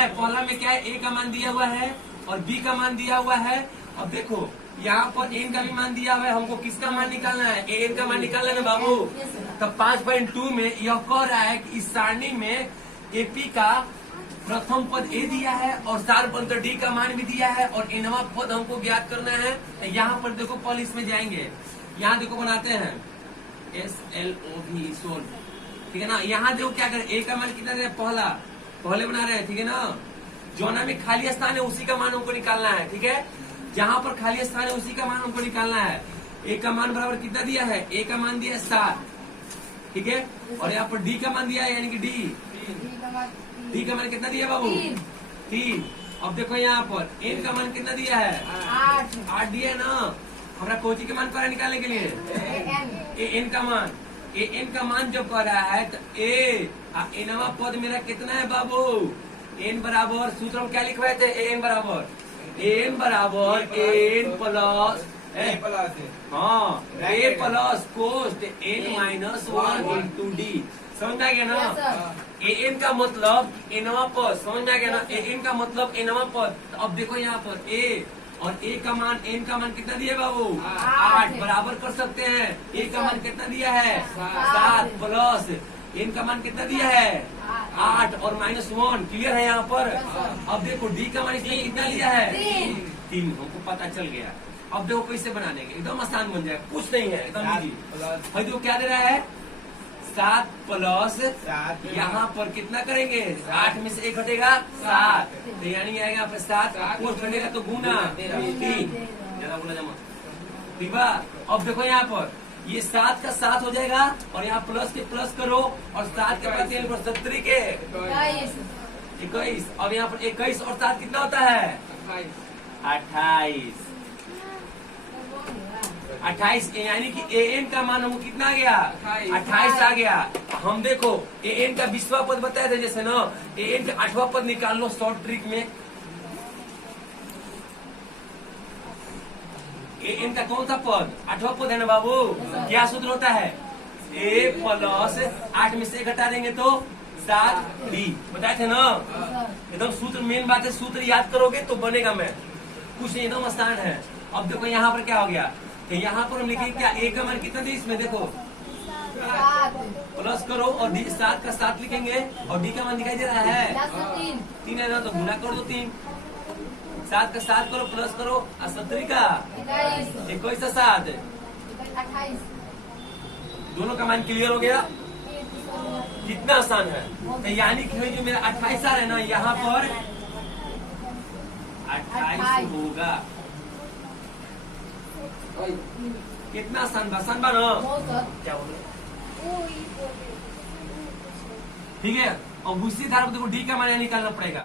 है पहला में क्या है, ए का मान दिया हुआ है और बी का मान दिया हुआ है। अब देखो यहाँ पर एन का भी मान दिया हुआ है, हमको किसका मान निकालना है, एन का मान निकालना है बाबू। तब 5.2 में यह कह रहा है कि इस सारणी में एपी का प्रथम पद ए दिया है और सार पद डी का मान भी दिया है और एनवा पद हमको ज्ञात करना है। यहाँ पर देखो पहले इसमें जाएंगे, यहाँ देखो बनाते हैं SLOV सोल्व, ठीक है ना। यहाँ देखो क्या करें, ए का मान कितना दे, पहले बना रहे हैं, ठीक है ना। जोना में खाली स्थान है उसी का मान हमको निकालना है, ठीक है। जहाँ पर खाली स्थान है उसी का मान हमको निकालना है। ए का मान बराबर कितना दिया है, ए का मान दिया है 7, ठीक है। और यहाँ पर डी का मान दिया है, यानी कि डी का मान कितना दिया है बाबू, 3। अब देखो यहाँ पर एन का मान कितना दिया है, 8 दिया है ना। हमारा कोची के मान पर निकालने के लिए एन का मान, एन का मान जो कर रहा है तो एनवा पद मेरा कितना है बाबू, एन बराबर सूत्र में क्या लिखवाए थे, एन बराबर एन प्लस हाँ ए प्लस कोस्ट एन माइनस 1 इंटू डी। समझ में आ गया ना। एन का मतलब एनवा पद, समझ में आ गया ना। एन का मतलब एनवा पद। तो अब देखो यहाँ पर ए और ए का मान, एन का मान कितना दिया बाबू, 8 बराबर कर सकते हैं। ए का मान कितना दिया है, 7 प्लस एन का मान कितना दिया है, 8 और -1। क्लियर है यहाँ पर। अब देखो डी का मान इसने कितना लिया है, 3। हमको पता चल गया। अब देखो कैसे बना देंगे, एकदम आसान बन जाएगा, कुछ नहीं है, एकदम इजी। भाई देखो क्या दे रहा है, 7 प्लस यहाँ पर कितना करेंगे, 8 में से 1 घटेगा 7, तो यानी आएगा यहाँ पे 7 कोष्ठ घटेगा तो गुना 3, ज्यादा बोला जमा, ठीक है। अब देखो यहाँ पर ये 7 का 7 हो जाएगा और यहाँ प्लस के प्लस करो और 7 के बाद 70 के 21। अब यहाँ पर 21 और 7 कितना होता है, 28, यानी कि एन का मान हमको कितना आ गया, 28 आ गया। हम देखो एन का 20वां पद बताया था जैसे ना, एन का 8वां पद निकाल लो शॉर्ट ट्रिक में। एन का कौन सा पद, 8वां पद है ना बाबू। क्या सूत्र होता है, ए प्लस 8 में से 1 घटा देंगे तो 7 डी, बताए थे ना। एकदम सूत्र मेन बात है, सूत्र याद करोगे तो बनेगा। मैं कुछ नहीं, एकदम आसान है। अब देखो यहाँ पर क्या हो गया, तो यहाँ पर हम लिखेंगे क्या, ए का मान कितना दी इसमें, देखो प्लस करो और 7 का 7 लिखेंगे और डी का मान दिखाई दे रहा है 3 है ना, तो गुना कर दो 3। 7 का 7 करो प्लस करो और 70 का 21 का 7, दोनों का मान क्लियर हो गया। कितना आसान है। तो यानी कि जो मेरा 28 आ रहा है ना, यहाँ पर 28 होगा। कितना आसान बा ना, क्या बोल रहे, ठीक है। और उसी धारा को देखो डी का मान निकालना पड़ेगा।